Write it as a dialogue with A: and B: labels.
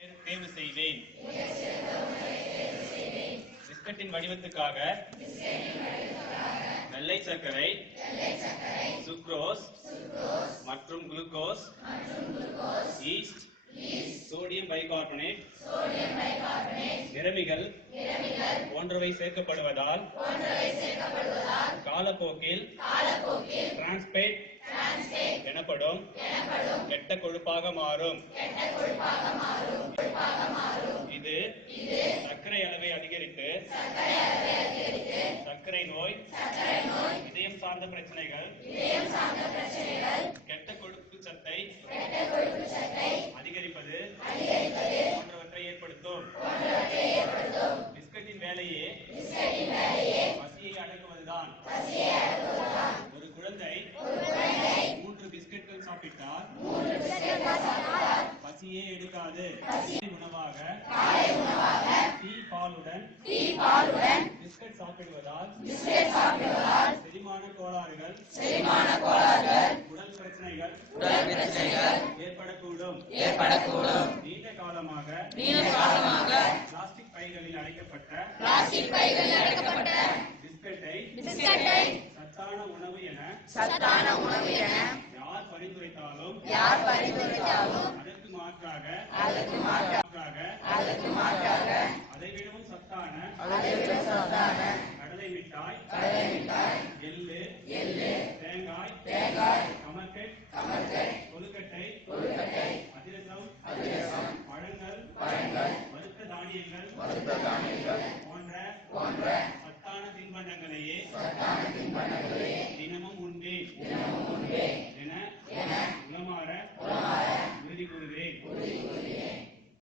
A: தேர்வு செய்வேன். பிஸ்கட்டின் வடிவத்துக்காக வெள்ளை சர்க்கரை சுக்ரோஸ் மற்றும் குளுக்கோஸ் ஈஸ்ட் சோடியம் பைகார்பனேட் நிறமிகள் போன்றவை சேர்க்கப்படுவதால் காலப்போக்கில் டிரான்ஸ்பேட் எனப்படும் கெட்ட கொழுப்பாக மாறும். இது சர்க்கரை அளவை அதிகரித்து சர்க்கரை நோய் இதயம் சார்ந்த பிரச்சனைகள் கெட்ட கொழுப்பு சத்தை அதிகரிப்பது போன்றவற்றை ஏற்படுத்தும். பிஸ்கட்டின் வேலையே பசியை அடக்குவதுதான். பசியே எடுக்காது. உணவாக. டீ பாலுடன். பிஸ்கட் சாப்பிடுவதால். செரிமான கோளாறுகள். உடல் பிரச்சனைகள்.
B: உடல் பிரச்சனைகள்.
A: ஏற்படக்கூடும்.
B: ஏற்படக்கூடும்.
A: நீண்ட காலமாக.
B: நீண்ட காலமாக.
A: பிளாஸ்டிக் பைகளில் அடைக்கப்பட்ட.
B: பிளாஸ்டிக் பைகளில் அடைக்கப்பட்ட.
A: பிஸ்கட்டை.
B: பிஸ்கட்டை.
A: சத்தான உணவு என.
B: சத்தான உணவு என.
A: பரிந்துரைத்தாலும்
B: யார் பரிந்துரைத்தாலும்
A: அதற்கு மாற்றாக
B: அதற்கு
A: மாற்றாக
B: அதற்கு மாற்றாக
A: அதைவிடவும் சத்தான
B: அதற்கு சத்தான
A: கடலை மிட்டாய்
B: கடலை மிட்டாய்
A: எள்ளு
B: எள்ளு
A: தேங்காய்
B: தேங்காய்
A: கமர்கட்
B: கமர்கை
A: கொழுக்கட்டை
B: கொழுக்கட்டை
A: அதிரசம்
B: அதிரசம்
A: பழங்கள்
B: பழங்கள்
A: வறுத்த தானியங்கள்
B: வறுத்த தானியங்கள்
A: போன்ற
B: போன்ற